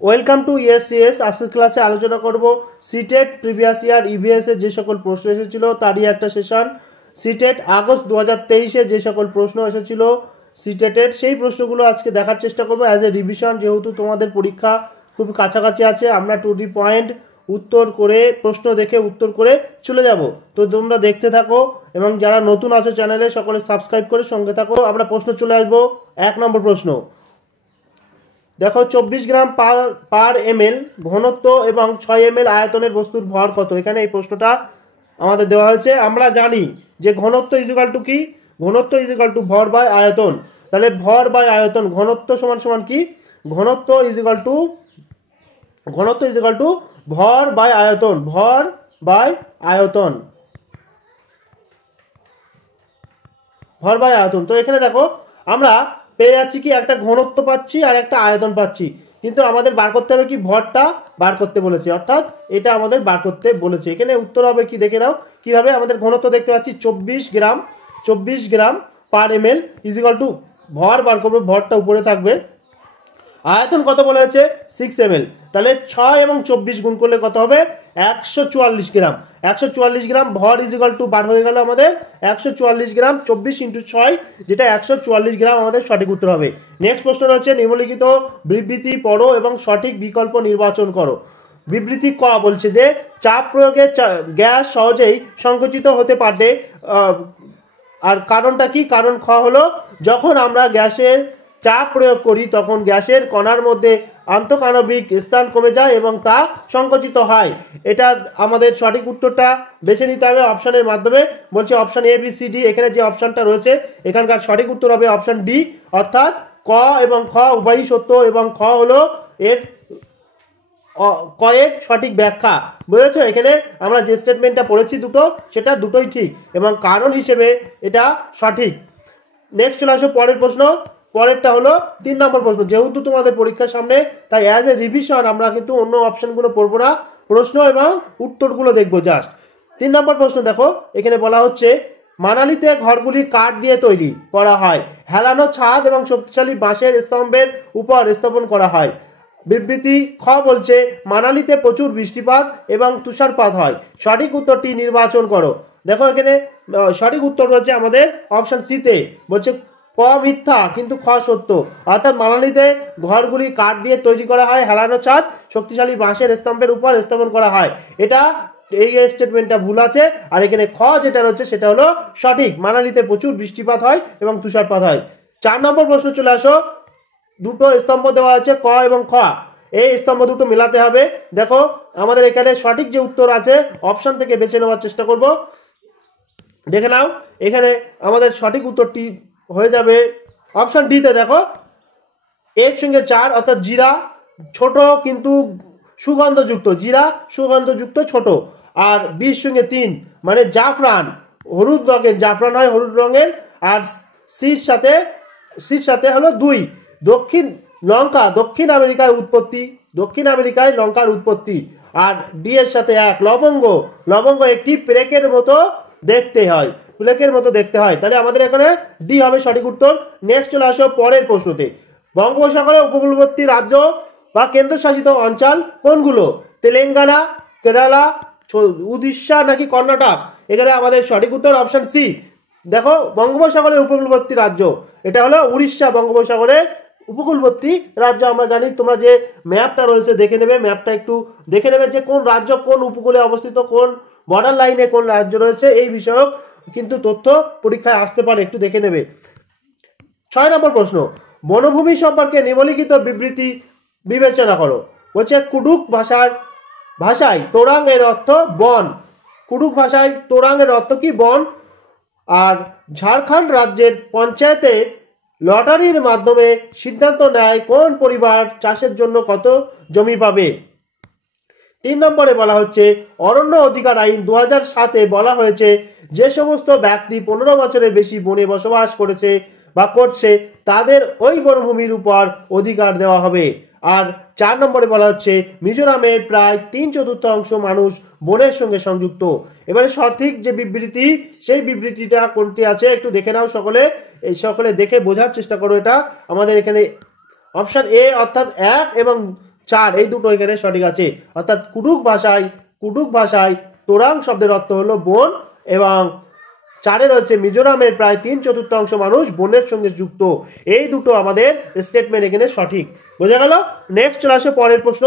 Welcome to ইএসসিএস। আজকের ক্লাসে আলোচনা করব সিটেট প্রিভিয়াস ইয়ার ইভিএস এর যে সকল প্রশ্ন এসেছিল তারই একটা সেশন। সিটেট আগস্ট 2023-এ যে সকল প্রশ্ন এসেছিল সিটেটের সেই প্রশ্নগুলো আজকে দেখার চেষ্টা করব অ্যাজ এ রিভিশন। যেহেতু তোমাদের পরীক্ষা খুব কাছাকাছি আছে, আমরা টু দি পয়েন্ট উত্তর করে প্রশ্ন দেখে উত্তর করে চলে যাব। তো তোমরা দেখতে থাকো এবং যারা নতুন আছো চ্যানেলে সকলে সাবস্ক্রাইব করে সঙ্গে থাকো। আমরা প্রশ্ন চলে আসবো। 1 নম্বর প্রশ্ন দেখো, 24 গ্রাম পার এমএল ঘনত্ব এবং 6 এমএল আয়তনের বস্তুর ভর কত? এখানে এই প্রশ্নটা আমাদের দেওয়া হয়েছে। আমরা জানি যে ঘনত্ব ইজিক্যাল টু কি? ঘনত্ব ইজিক্যাল টু ভর বাই আয়তন। তাহলে ভর বাই আয়তন, ঘনত্ব সমান সমান কি? ঘনত্ব ইজিক্যাল টু ভর বাই আয়তন। ভর বাই আয়তন, ভর বাই আয়তন। তো এখানে দেখো আমরা পেয়ে যাচ্ছি কি, একটা ঘনত্ব পাচ্ছি আর একটা আয়তন পাচ্ছি, কিন্তু আমাদের বার করতে হবে কি, ভরটা বার করতে বলেছে, অর্থাৎ এটা আমাদের বার করতে বলেছে। এখানে উত্তর হবে কি, দেখে নাও কিভাবে। আমাদের ঘনত্ব দেখতে পাচ্ছি 24 গ্রাম পার এমএল ইজিক্যাল টু ভর বার করবে, ভরটা উপরে থাকবে। আয়তন কত বলা হয়েছে? 6 এমএল। তাহলে 6 এবং 24 গুণ করলে কত হবে? 144 গ্রাম। 144 গ্রাম ভর ইজিক্যাল টু বার হয়ে গেল আমাদের 144 গ্রাম। 24 × 6 যেটা 144 গ্রাম আমাদের সঠিক উত্তর হবে। নেক্সট প্রশ্ন রয়েছে, নিম্নলিখিত বিবৃতি পড়ো এবং সঠিক বিকল্প নির্বাচন করো। বিবৃতি ক বলছে যে চাপ প্রয়োগে গ্যাস সহজেই সংকুচিত হতে পারে। আর কারণটা কি? কারণ খ হলো, যখন আমরা গ্যাসের চাপ প্রয়োগ করি তখন গ্যাসের কণার মধ্যে আন্তঃকণবিক স্থান কমে যায় এবং তা সংকুচিত হয়। এটা আমাদের সঠিক উত্তরটা বেছে নিতে হবে অপশনের মাধ্যমে। বলছে option A B C D. এখানে যে অপশনটা রয়েছে এখানকার সঠিক উত্তর হবে অপশন ডি, অর্থাৎ ক এবং খ উভয়ই সত্য এবং খ হলো এর কয়ের সঠিক ব্যাখ্যা। বুঝেছো? এখানে আমরা যে স্টেটমেন্টটা পড়েছি দুটো, সেটা দুটোই ঠিক এবং কারণ হিসেবে এটা সঠিক। নেক্সট চলে আসো পরের প্রশ্ন। পরেরটা হলো 3 নম্বর প্রশ্ন। যেহেতু তোমাদের পরীক্ষার সামনে, তাই অ্যাজ এ রিভিশন আমরা কিন্তু অন্য অপশনগুলো পড়বো না, প্রশ্ন এবং উত্তরগুলো দেখবো জাস্ট। 3 নম্বর প্রশ্ন দেখো, এখানে বলা হচ্ছে মানালিতে ঘরগুলি কাঠ দিয়ে তৈরি করা হয়, হেলানো ছাদ এবং শক্তিশালী বাঁশের স্তম্ভের উপর স্থাপন করা হয়। বিবৃতি খ বলছে মানালিতে প্রচুর বৃষ্টিপাত এবং তুষারপাত হয়। সঠিক উত্তরটি নির্বাচন করো। দেখো এখানে সঠিক উত্তর রয়েছে আমাদের অপশন সিতে। বলছে ক মিথ্যা কিন্তু খ সত্য, অর্থাৎ মানালিতে ঘরগুলি কাঠ দিয়ে তৈরি করা হয়, হেলানো ছাদ শক্তিশালী বাঁশের স্তম্ভের উপর স্থাপন করা হয়। এটা এই স্টেটমেন্টটা ভুল আছে, আর এখানে খ যেটা রয়েছে সেটা হলো সঠিক। মানালিতে প্রচুর বৃষ্টিপাত হয় এবং তুষারপাত হয়। 4 নম্বর প্রশ্ন চলে আসো। দুটো স্তম্ভ দেওয়া আছে ক এবং খ, এই স্তম্ভ দুটো মেলাতে হবে। দেখো আমাদের এখানে সঠিক যে উত্তর আছে অপশন থেকে বেছে নেওয়ার চেষ্টা করব। দেখে নাও এখানে আমাদের সঠিক উত্তরটি হয়ে যাবে অপশন ডিতে। দেখো এর সঙ্গে 4 অর্থাৎ জিরা, ছোট কিন্তু সুগন্ধযুক্ত, জিরা সুগন্ধযুক্ত ছোট। আর বির সঙ্গে 3 মানে জাফরান, হলুদ রঙের জাফরান হয়, হলুদ রঙের। আর সির সাথে হলো 2 দক্ষিণ লঙ্কা, দক্ষিণ আমেরিকায় উৎপত্তি, দক্ষিণ আমেরিকায় লঙ্কার উৎপত্তি। আর ডি এর সাথে 1 লবঙ্গ, লবঙ্গ একটি প্লেকের মতো দেখতে হয়, প্লেকের মতো দেখতে হয়। তাহলে আমাদের এখানে ডি হবে সঠিক উত্তর। নেক্সট চলে আসো পরের প্রশ্নতে। বঙ্গোপসাগরের উপকূলবর্তী রাজ্য বা কেন্দ্রশাসিত অঞ্চল কোনগুলো? তেলেঙ্গানা, কেরালা, উড়িষ্যা নাকি কর্ণাটক? এখানে আমাদের সঠিক উত্তর অপশন সি। দেখো বঙ্গোপসাগরের উপকূলবর্তী রাজ্য এটা হলো উড়িষ্যা, বঙ্গোপসাগরের উপকূলবর্তী রাজ্য। আমরা জানি, তোমরা যে ম্যাপটা রয়েছে দেখে নেবে, ম্যাপটা একটু দেখে নেবে যে কোন রাজ্য কোন উপকূলে অবস্থিত, কোন বর্ডার লাইনে কোন রাজ্য রয়েছে, এই বিষয়ক কিন্তু তথ্য পরীক্ষায় আসতে পারে, একটু দেখে নেবে। 6 নম্বর প্রশ্ন, বনভূমি সম্পর্কে নিম্নলিখিত বিবৃতি বিবেচনা করো। বলছে কুডুক ভাষায় তোরাং এর অর্থ বন। কুডুক ভাষায় তোরাং এর অর্থ কি? বন। আর ঝাড়খণ্ড রাজ্যের পঞ্চায়েতে লটারির মাধ্যমে সিদ্ধান্ত নেয় কোন পরিবার চাষের জন্য কত জমি পাবে। 3 নম্বরে বলা হচ্ছে অরণ্য অধিকার আইন 2007-এ বলা হয়েছে যে সমস্ত ব্যক্তি 15 বছরের বেশি বনে বসবাস করেছে বা করছে তাদের ওই বনভূমির উপর অধিকার দেওয়া হবে। আর 4 নম্বরে বলা হচ্ছে মিজোরামের প্রায় 3/4 মানুষ বনের সঙ্গে সংযুক্ত। এবারে সঠিক যে বিবৃতি, সেই বিবৃতিটা কোনটি আছে একটু দেখে নাও সকলে। এই সকলে দেখে বোঝার চেষ্টা করো। এটা আমাদের এখানে অপশন এ অর্থাৎ 1 এবং 4 এই দুটো এখানে সঠিক আছে। অর্থাৎ কুটুক ভাষায় তোরাং শব্দের অর্থ হলো বন, এবং 4 রয়েছে মিজোরামের প্রায় 3/4 মানুষ বনের সঙ্গে যুক্ত। এই দুটো আমাদের স্টেটমেন্ট এখানে সঠিক। বোঝা গেল? নেক্সট চলে আসে পরের প্রশ্ন।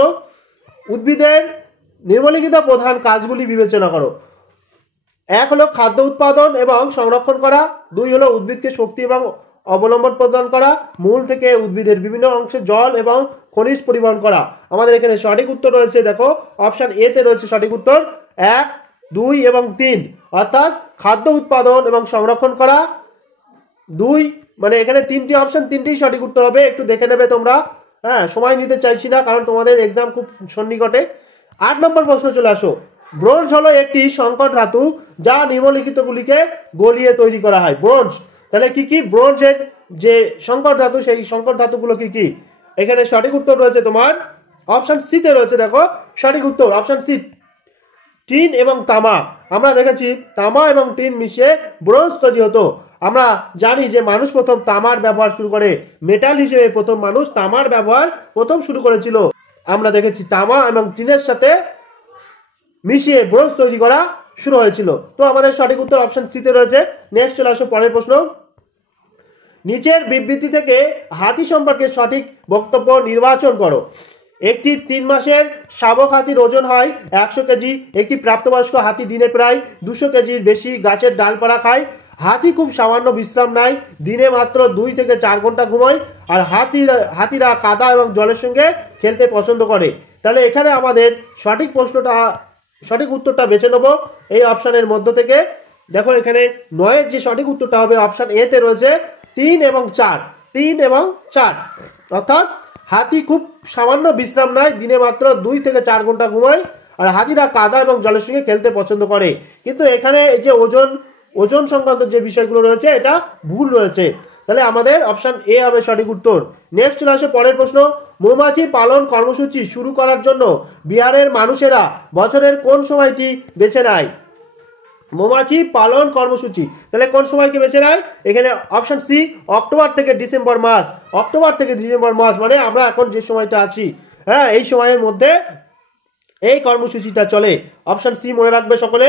উদ্ভিদের নিম্নলিখিত প্রধান কাজগুলি বিবেচনা করো। 1 হলো খাদ্য উৎপাদন এবং সংরক্ষণ করা, 2 হলো উদ্ভিদকে শক্তি এবং অবলম্বন প্রদান করা, মূল থেকে উদ্ভিদের বিভিন্ন অংশে জল এবং খনিজ পরিবহন করা। আমাদের এখানে সঠিক উত্তর রয়েছে, দেখো অপশন এ তে রয়েছে সঠিক উত্তর 1, 2 এবং 3, অর্থাৎ খাদ্য উৎপাদন এবং সংরক্ষণ করা 2, মানে এখানে 3টি অপশন, 3টিই সঠিক উত্তর হবে। একটু দেখে নেবে তোমরা, হ্যাঁ সময় নিতে চাইছি না কারণ তোমাদের এক্সাম খুব সন্নিকটে। 8 নম্বর প্রশ্ন চলে আসো। ব্রোঞ্জ হলো একটি সংকর ধাতু যা নিম্নলিখিতগুলিকে গলিয়ে তৈরি করা হয়। ব্রোঞ্জ, তাহলে কি কি ব্রোঞ্জের যে সংকর ধাতু, সেই সংকর ধাতুগুলো কি কি? এখানে সঠিক উত্তর রয়েছে তোমার অপশন সি তে রয়েছে, দেখো সঠিক উত্তর অপশন সি, টিন এবং তামা। আমরা দেখেছি তামা এবং টিন মিশিয়ে ব্রোঞ্জ তৈরি হতো। আমরা জানি যে মানুষ প্রথম তামার ব্যবহার শুরু করে, মেটাল হিসেবে প্রথম মানুষ তামার ব্যবহার প্রথম শুরু করেছিল। আমরা দেখেছি তামা এবং টিনের সাথে মিশিয়ে ব্রোঞ্জ তৈরি করা শুরু হয়েছিল। তো আমাদের সঠিক উত্তর অপশন সি তে রয়েছে। নেক্সট চলে আসো পরের প্রশ্ন। নিচের বিবৃতি থেকে হাতি সম্পর্কে সঠিক বক্তব্য নির্বাচন করো। একটি 3 মাসের শাবক হাতির ওজন হয় 100 কেজি। একটি প্রাপ্তবয়স্ক হাতি দিনে প্রায় 200 কেজির বেশি গাছের ডালপালা খায়। হাতি খুব সামান্য বিশ্রাম নেয়, দিনে মাত্র 2 থেকে 4 ঘন্টা ঘুমায়। আর হাতিরা কাদা এবং জলের সঙ্গে খেলতে পছন্দ করে। তাহলে এখানে আমাদের সঠিক উত্তরটা বেছে নেব এই অপশানের মধ্য থেকে। দেখো এখানে 9-এর যে সঠিক উত্তরটা হবে অপশান এ তে রয়েছে 3 এবং 4, অর্থাৎ হাতি খুব সামান্য বিশ্রাম নেয়, দিনে মাত্র 2 থেকে 4 ঘন্টা ঘুমায়। আর হাতিরা কাদা এবং জলের সঙ্গে খেলতে পছন্দ করে। কিন্তু এখানে এই যে ওজন সংক্রান্ত যে বিষয়গুলো রয়েছে এটা ভুল রয়েছে। তাহলে আমাদের অপশন এ হবে সঠিক উত্তর। নেক্সট চলে আসে পরের প্রশ্ন। মৌমাছি পালন কর্মসূচি শুরু করার জন্য বিহারের মানুষেরা বছরের কোন সময়টি বেছে নেয়? মৌমাছি পালন কর্মসূচি, তাহলে কোন সময়কে বেছে নেয়? এখানে অপশন সি, অক্টোবর থেকে ডিসেম্বর মাস। অক্টোবর থেকে ডিসেম্বর মাস মানে আমরা এখন যে সময়টা আছি, হ্যাঁ এই সময়ের মধ্যে এই কর্মসূচিটা চলে। অপশন সি মনে রাখবে সকলে।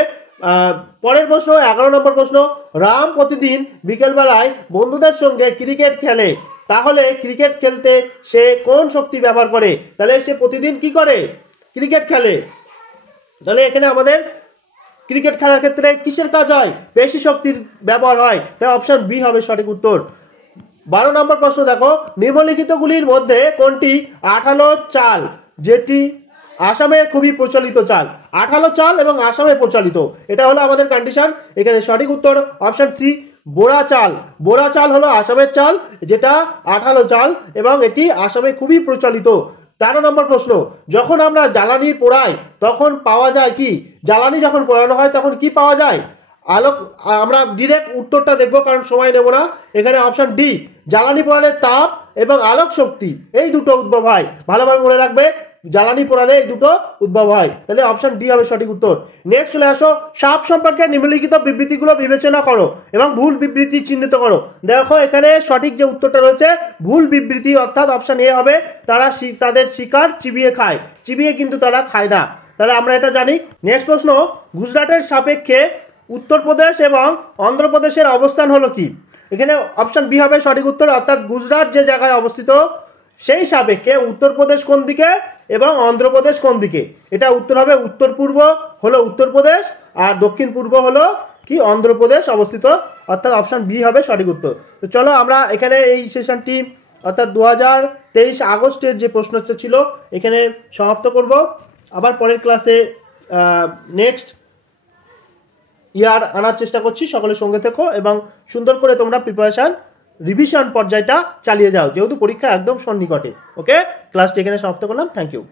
পরের প্রশ্ন 11 নম্বর প্রশ্ন। রাম প্রতিদিন বিকেলবেলায় বন্ধুদের সঙ্গে ক্রিকেট খেলে, তাহলে ক্রিকেট খেলতে সে কোন শক্তি ব্যবহার করে? তাহলে সে প্রতিদিন কি করে? ক্রিকেট খেলে। তাহলে এখানে আমাদের ক্রিকেট খেলার ক্ষেত্রে কিসের কাজ হয়? পেশি শক্তির ব্যবহার হয়। তাই অপশন বি হবে সঠিক উত্তর। 12 নম্বর প্রশ্ন দেখো। নিম্নলিখিতগুলির মধ্যে কোনটি আঠালো চাল, যেটি আসামের খুবই প্রচলিত চাল? আঠালো চাল এবং আসামে প্রচলিত, এটা হলো আমাদের কন্ডিশন। এখানে সঠিক উত্তর অপশন সি, বোরা চাল। বোরা চাল হলো আসামের চাল, যেটা আঠালো চাল এবং এটি আসামে খুবই প্রচলিত। 13 নম্বর প্রশ্ন। যখন আমরা জ্বালানি পোড়াই তখন পাওয়া যায় কি? জ্বালানি যখন পোড়ানো হয় তখন কি পাওয়া যায়? আলোক। আমরা ডিরেক্ট উত্তরটা দেখবো কারণ সময় নেব না। এখানে অপশন ডি, জ্বালানি পোড়ালে তাপ এবং আলোক শক্তি এই দুটো উদ্ভব হয়। ভালোভাবে মনে রাখবে, জ্বালানি পোড়ালে এই দুটো উদ্ভব হয়। তাহলে অপশন ডি হবে সঠিক উত্তর। নেক্সট চলে আসো। সাপ সম্পর্কে নিম্নলিখিত বিবৃতিগুলো বিবেচনা করো এবং ভুল বিবৃতি চিহ্নিত করো। দেখো এখানে সঠিক যে উত্তরটা রয়েছে ভুল বিবৃতি, অর্থাৎ অপশন এ হবে। তাদের শিকার চিবিয়ে খায়, চিবিয়ে কিন্তু তারা খায় না। তাহলে আমরা এটা জানি। নেক্সট প্রশ্ন। গুজরাটের সাপেক্ষে উত্তরপ্রদেশ এবং অন্ধ্রপ্রদেশের অবস্থান হলো কি? এখানে অপশন বি হবে সঠিক উত্তর, অর্থাৎ গুজরাট যে জায়গায় অবস্থিত সেই সাপেক্ষে উত্তরপ্রদেশ কোন দিকে এবং অন্ধ্রপ্রদেশ কোন দিকে? এটা উত্তর হবে উত্তর পূর্ব হলো উত্তরপ্রদেশ আর দক্ষিণ পূর্ব হলো কি অন্ধ্রপ্রদেশ অবস্থিত, অর্থাৎ অপশন বি হবে সঠিক উত্তর। তো চলো আমরা এখানে এই সেশনটি অর্থাৎ 2023 আগস্টের যে প্রশ্নটা ছিল এখানে সমাপ্ত করব। আবার পরের ক্লাসে নেক্সট ইয়ার আনার চেষ্টা করছি। সকলের সঙ্গে থেকো এবং সুন্দর করে তোমরা প্রিপারেশন রিভিশন পর্যায়টা চালিয়ে যাও, যেহেতু পরীক্ষা একদম সন্নিকটে। ওকে, ক্লাসটি এখানে সমাপ্ত করলাম। Thank you.